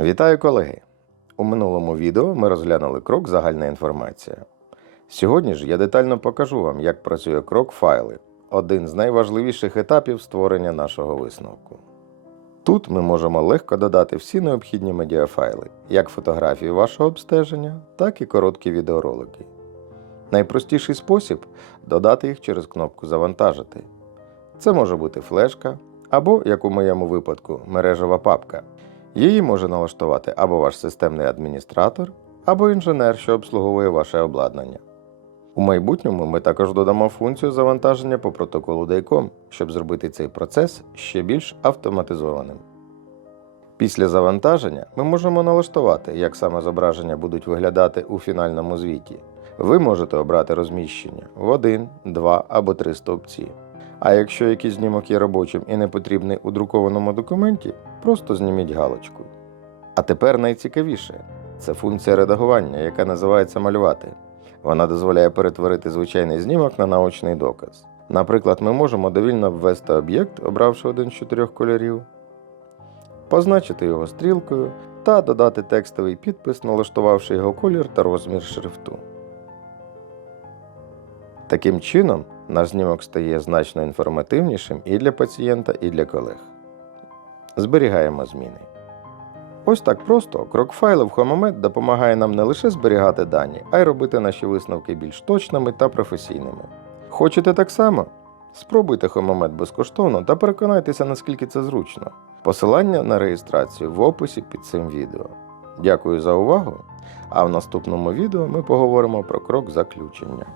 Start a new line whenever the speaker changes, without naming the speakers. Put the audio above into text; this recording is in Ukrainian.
Вітаю колеги! У минулому відео ми розглянули крок загальна інформація. Сьогодні ж я детально покажу вам, як працює крок файли, один з найважливіших етапів створення нашого висновку. Тут ми можемо легко додати всі необхідні медіафайли, як фотографії вашого обстеження, так і короткі відеоролики. Найпростіший спосіб додати їх через кнопку Завантажити. Це може бути флешка або, як у моєму випадку, мережева папка. Її може налаштувати або ваш системний адміністратор, або інженер, що обслуговує ваше обладнання. У майбутньому ми також додамо функцію завантаження по протоколу DICOM, щоб зробити цей процес ще більш автоматизованим. Після завантаження ми можемо налаштувати, як саме зображення будуть виглядати у фінальному звіті. Ви можете обрати розміщення в один, два або три стовпці. А якщо якийсь знімок є робочим і не потрібний у друкованому документі, просто зніміть галочку. А тепер найцікавіше це функція редагування, яка називається малювати. Вона дозволяє перетворити звичайний знімок на наочний доказ. Наприклад, ми можемо довільно обвести об'єкт, обравши один з чотирьох кольорів, позначити його стрілкою та додати текстовий підпис, налаштувавши його колір та розмір шрифту. Таким чином, наш знімок стає значно інформативнішим і для пацієнта, і для колег. Зберігаємо зміни. Ось так просто крок файли в Homomed допомагає нам не лише зберігати дані, а й робити наші висновки більш точними та професійними. Хочете так само? Спробуйте Homomed безкоштовно та переконайтеся, наскільки це зручно. Посилання на реєстрацію в описі під цим відео. Дякую за увагу! А в наступному відео ми поговоримо про крок заключення.